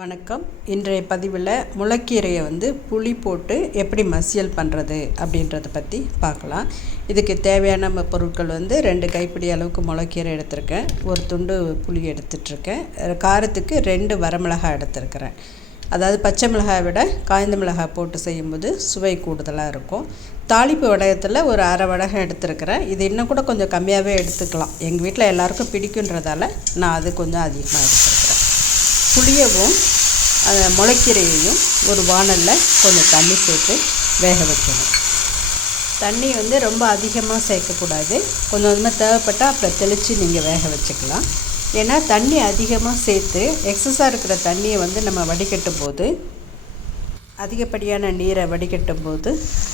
வணக்கம். இன்றைய பதிவில் முளைக்கீரையை வந்து புளி போட்டு எப்படி மசியல் பண்ணுறது அப்படின்றத பற்றி பார்க்கலாம். இதுக்கு தேவையான பொருட்கள் வந்து ரெண்டு கைப்பிடி அளவுக்கு முளைக்கீரை எடுத்திருக்கேன். ஒரு துண்டு புளி எடுத்துட்ருக்கேன். காரத்துக்கு ரெண்டு வரமிளகாய் எடுத்திருக்கிறேன். அதாவது பச்சை மிளகாயை விட காய்ந்த மிளகாய் போட்டு செய்யும்போது சுவை கூடுதலாக இருக்கும். தாளிப்பு வடகத்தில் ஒரு அரை வடகம் எடுத்திருக்கிறேன். இது இன்னும் கூட கொஞ்சம் கம்மியாகவே எடுத்துக்கலாம். எங்கள் வீட்டில் எல்லாருக்கும் பிடிக்குன்றதால நான் அது கொஞ்சம் அதிகமாக எடுத்துருக்கிறேன் புளியவும் முளைக்கீரையையும் ஒரு வாணலில் கொஞ்சம் தண்ணி சேர்த்து வேக வைக்கணும். தண்ணி வந்து ரொம்ப அதிகமாக சேர்க்கக்கூடாது. கொஞ்சம் கொஞ்சமாக தேவைப்பட்டால் அப்புறம் தெளித்து நீங்கள் வேக வச்சுக்கலாம். ஏன்னா தண்ணி அதிகமாக சேர்த்து எக்ஸஸாக இருக்கிற தண்ணியை வந்து நம்ம வடிகட்டும் போது அதிகப்படியான நீரை வடிகட்டும் போது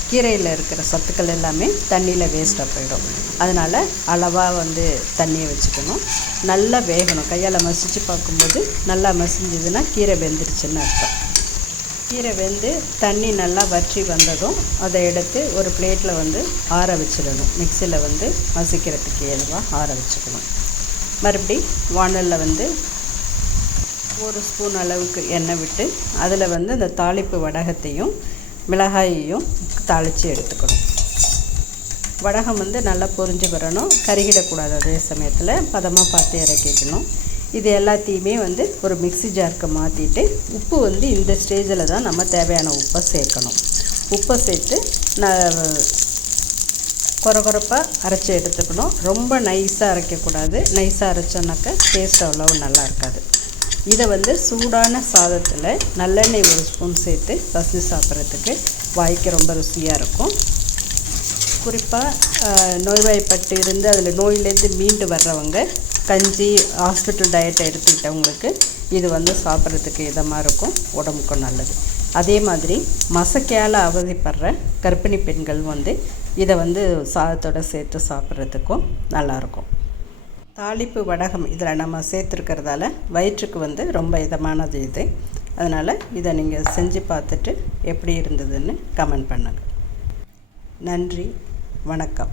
கீரையில் இருக்கிற சத்துக்கள் எல்லாமே தண்ணியில் வேஸ்ட்டாக போயிடும். அதனால் அளவாக வந்து தண்ணியை வச்சுக்கணும். நல்லா வேகணும். கையால் மசிச்சு பார்க்கும்போது நல்லா மசிஞ்சதுன்னா கீரை வெந்துருச்சுன்னு அர்த்தம். கீரை வெந்து தண்ணி நல்லா வற்றி வந்ததும் அதை எடுத்து ஒரு பிளேட்டில் வந்து ஆற வச்சிடணும். மிக்சியில் வந்து மசிக்கிறதுக்கு ஏதுவாக ஆற வச்சுக்கணும். மறுபடி வாணலில் வந்து ஒரு ஸ்பூன் அளவுக்கு எண்ணெய் விட்டு அதில் வந்து அந்த தாளிப்பு வடகத்தையும் மிளகாயையும் தாளித்து எடுத்துக்கணும். வடகம் வந்து நல்லா பொரிஞ்சு வரணும். கருகிடக்கூடாது அதே சமயத்தில். பதமாக பார்த்து இறக்கிக்கணும். இது எல்லாத்தையுமே வந்து ஒரு மிக்ஸி ஜாருக்கு மாற்றிட்டு உப்பு வந்து இந்த ஸ்டேஜில் தான் நம்ம தேவையான உப்பை சேர்க்கணும். உப்பை சேர்த்து நான் கொரகொரப்பாக அரைச்சி எடுத்துக்கணும். ரொம்ப நைஸாக அரைக்கக்கூடாது. நைஸாக அரைச்சோன்னாக்கா டேஸ்ட் அவ்வளோ நல்லா இருக்காது. இதை வந்து சூடான சாதத்தில் நல்லெண்ணெய் ஒரு ஸ்பூன் சேர்த்து பசு சாப்பிட்றதுக்கு வாய்க்கு ரொம்ப ருசியாக இருக்கும். குறிப்பாக நோய்வாய்ப்பட்டு இருந்து அதில் நோயிலேருந்து மீண்டு வர்றவங்க கஞ்சி ஹாஸ்பிட்டல் டயட்டை எடுத்துக்கிட்டவங்களுக்கு இது வந்து சாப்பிட்றதுக்கு இதமாக இருக்கும் உடம்புக்கும் நல்லது. அதே மாதிரி மசக்கையால் அவதிப்படுற கர்ப்பிணி பெண்கள் வந்து இதை வந்து சாதத்தோட சேர்த்து சாப்பிட்றதுக்கும் நல்லாயிருக்கும் தாளிப்பு வடகம் இதில் நம்ம சேர்த்துருக்கிறதால வயிற்றுக்கு வந்து ரொம்ப இதமானது இது. அதனால் இதை நீங்கள் செஞ்சு பார்த்துட்டு எப்படி இருந்ததுன்னு கமெண்ட் பண்ணுங்கள் நன்றி. வணக்கம்.